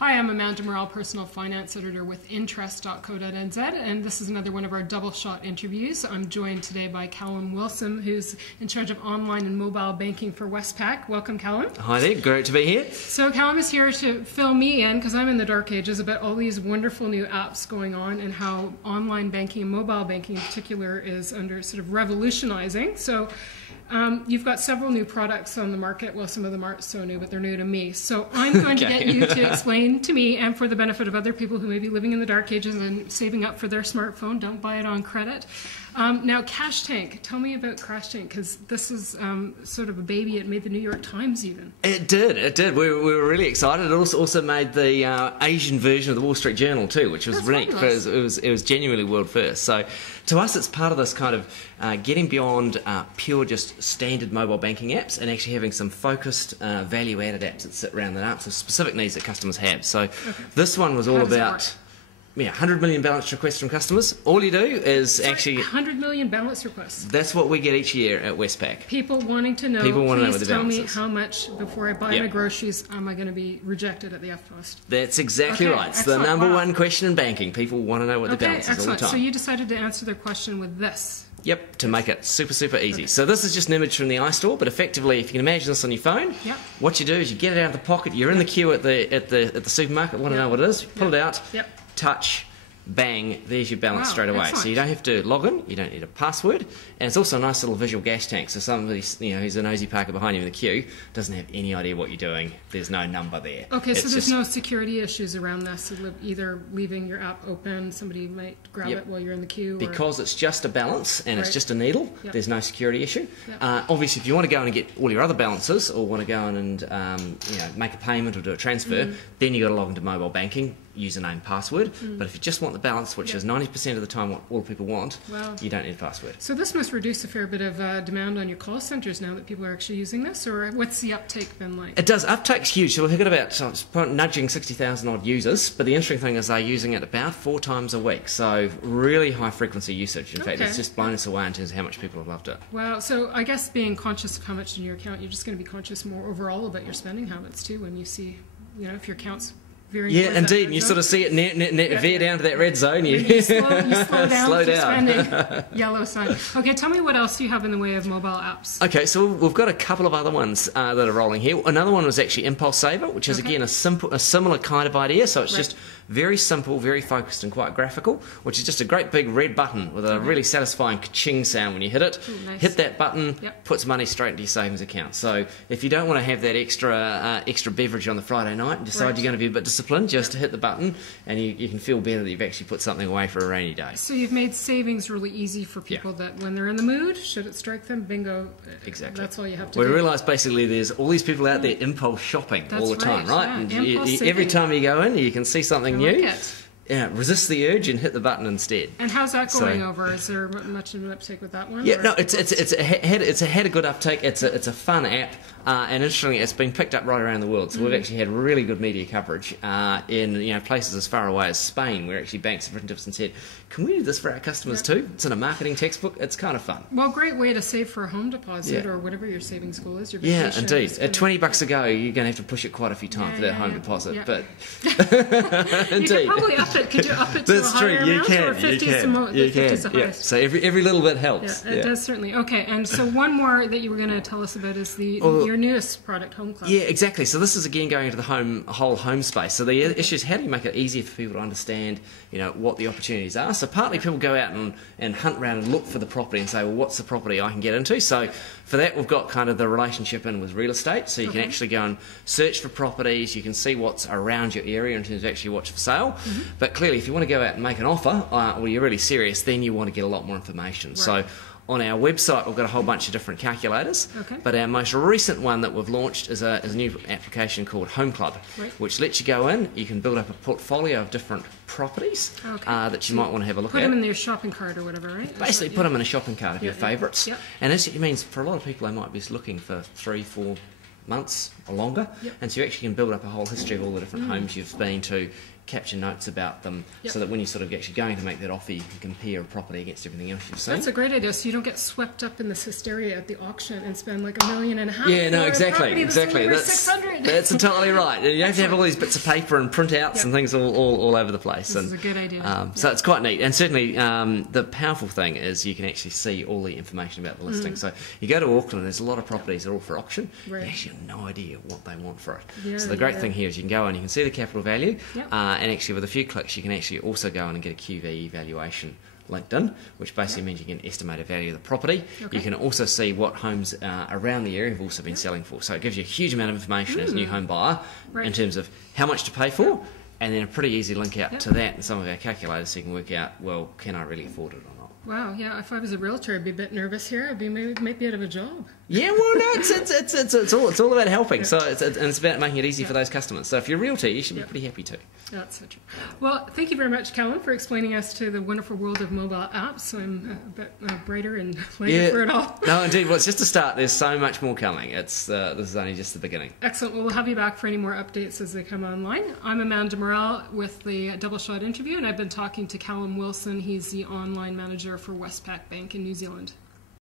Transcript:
Hi, I'm Amanda Morrall, Personal Finance Editor with Interest.co.nz, and this is another one of our double shot interviews. I'm joined today by Callum Wilson, who's in charge of online and mobile banking for Westpac. Welcome, Callum. Hi there, great to be here. So Callum is here to fill me in, because I'm in the dark ages, about all these wonderful new apps going on and how online banking and mobile banking in particular is under sort of revolutionizing. So you've got several new products on the market. Well, some of them aren't so new, but they're new to me. So I'm going to get you to explain to me, and for the benefit of other people who may be living in the dark ages and saving up for their smartphone, don't buy it on credit. Now, Cash Tank. Tell me about Cash Tank, because this is sort of a baby. It made the New York Times even. It did. We were really excited. It also made the Asian version of the Wall Street Journal too, which was neat because it was genuinely world first. So to us, it's part of this kind of getting beyond pure just standard mobile banking apps and actually having some focused value-added apps that sit around that answer specific needs that customers have. So this one was all about... Yeah, 100 million balance requests from customers. All you do is actually... 100 million balance requests? That's what we get each year at Westpac. People wanting to know, please tell me how much, before I buy my groceries, am I going to be rejected at the FPost? That's exactly right. It's the number one question in banking. People want to know what the balance is all the time. So you decided to answer their question with this. Yep, to make it super easy. So this is just an image from the iStore, but effectively, if you can imagine this on your phone, what you do is you get it out of the pocket, you're in the queue at the supermarket, want to know what it is, pull it out, touch, bang, there's your balance straight away. Excellent. So you don't have to log in, you don't need a password, and it's also a nice little visual gas tank, so somebody who's a nosy parker behind you in the queue doesn't have any idea what you're doing. There's no number there. Okay, so there's no security issues around this, either leaving your app open, somebody might grab it while you're in the queue? Because it's just a balance and it's just a needle, there's no security issue. Obviously, if you want to go in and get all your other balances or want to go in and make a payment or do a transfer, then you've got to log into mobile banking, username, password. But if you just want the balance, which is 90% of the time what all people want, you don't need a password. So this must reduce a fair bit of demand on your call centres now that people are actually using this, or what's the uptake been like? It does. Uptake's huge. So we've got about nudging 60,000 odd users, but the interesting thing is they're using it about 4 times a week. So really high frequency usage. In fact, it's just blown us away in terms of how much people have loved it. Wow. So I guess being conscious of how much in your account, you're just going to be conscious more overall about your spending habits too when you see, if your account's veering. Yeah, indeed. And you sort of see it veer down to that red zone. You slow down. Slow down. Spending. Yellow sign. Okay, tell me what else you have in the way of mobile apps. Okay, so we've got a couple of other ones that are rolling here. Another one was actually Impulse Saver, which is again a similar kind of idea. So it's just very simple, very focused, and quite graphical. Which is just a great big red button with a really satisfying ka-ching sound when you hit it. Ooh, nice. Hit that button, puts money straight into your savings account. So if you don't want to have that extra beverage on the Friday night and decide you're going to be a bit disciplined, just hit the button and you can feel better that you've actually put something away for a rainy day. So you've made savings really easy for people that when they're in the mood, should it strike them, bingo, exactly. That's all you have to do. We realise basically there's all these people out there impulse shopping all the time, right? And every time you go in, you can see something new. Yeah, resist the urge and hit the button instead. And how's that going over? Is there much of an uptake with that one? Yeah, no, it's had a good uptake. It's a fun app, and interestingly, it's been picked up right around the world. So we've actually had really good media coverage in places as far away as Spain, where actually banks have written to us and said, "Can we do this for our customers too?" It's in a marketing textbook. It's kind of fun. Well, great way to save for a home deposit or whatever your savings goal is. Your vacation. Yeah, indeed. At $20 a go, you're going to have to push it quite a few times for that home deposit. Yeah. But indeed, you could probably up it. Could you up it to a higher amount? Or 50 is the highest? So every little bit helps. Yeah, it does certainly. Okay, and so one more that you were going to tell us about is your newest product, Home Club. Yeah, exactly. So this is again going into the whole home space. So the issue is how do you make it easier for people to understand, what the opportunities are. So partly people go out and hunt around and look for the property and say, well, what's the property I can get into? So for that, we've got kind of the relationship in with real estate. So you can actually go and search for properties. You can see what's around your area in terms of actually what's for sale. But clearly, if you want to go out and make an offer, or you're really serious, then you want to get a lot more information. So on our website, we've got a whole bunch of different calculators. But our most recent one that we've launched is a new application called Home Club, which lets you go in. You can build up a portfolio of different properties that you might want to have a look at. Put them in your shopping cart or whatever, right? Basically, put them in a shopping cart of your favourites. And it means for a lot of people, they might be just looking for 3, 4 months or longer. Yep. And so you actually can build up a whole history of all the different homes you've been to, capture notes about them, so that when you're sort of actually going to make that offer, you can compare a property against everything else you've seen. That's a great idea, so you don't get swept up in this hysteria at the auction and spend like $1.5 million. Yeah, no, exactly. That's entirely right. And you have to have all these bits of paper and printouts and things all over the place. This is a good idea. So it's quite neat. And certainly the powerful thing is you can actually see all the information about the listing. So you go to Auckland, there's a lot of properties that are all for auction. Right. You actually have no idea what they want for it. Yeah, so the great thing here is you can go in, you can see the capital value, Yep. and actually with a few clicks you can actually also go in and get a QVE valuation linked in, which basically means you can estimate a value of the property. Okay. You can also see what homes around the area have also been selling for. So it gives you a huge amount of information as a new home buyer in terms of how much to pay for, and then a pretty easy link out to that and some of our calculators so you can work out, well, can I really afford it or not? Wow, yeah, if I was a realtor, I'd be a bit nervous here. I'd be maybe out of a job. Yeah, well, no, it's all about helping. So it's about making it easy for those customers. So if you're a realtor, you should be pretty happy too. That's so true. Well, thank you very much, Callum, for explaining us to the wonderful world of mobile apps. I'm a bit brighter and later for it all. No, indeed. Well, it's just a start. There's so much more coming. This is only just the beginning. Excellent. Well, we'll have you back for any more updates as they come online. I'm Amanda Morrall with the Double Shot interview, and I've been talking to Callum Wilson. He's the online manager for Westpac Bank in New Zealand.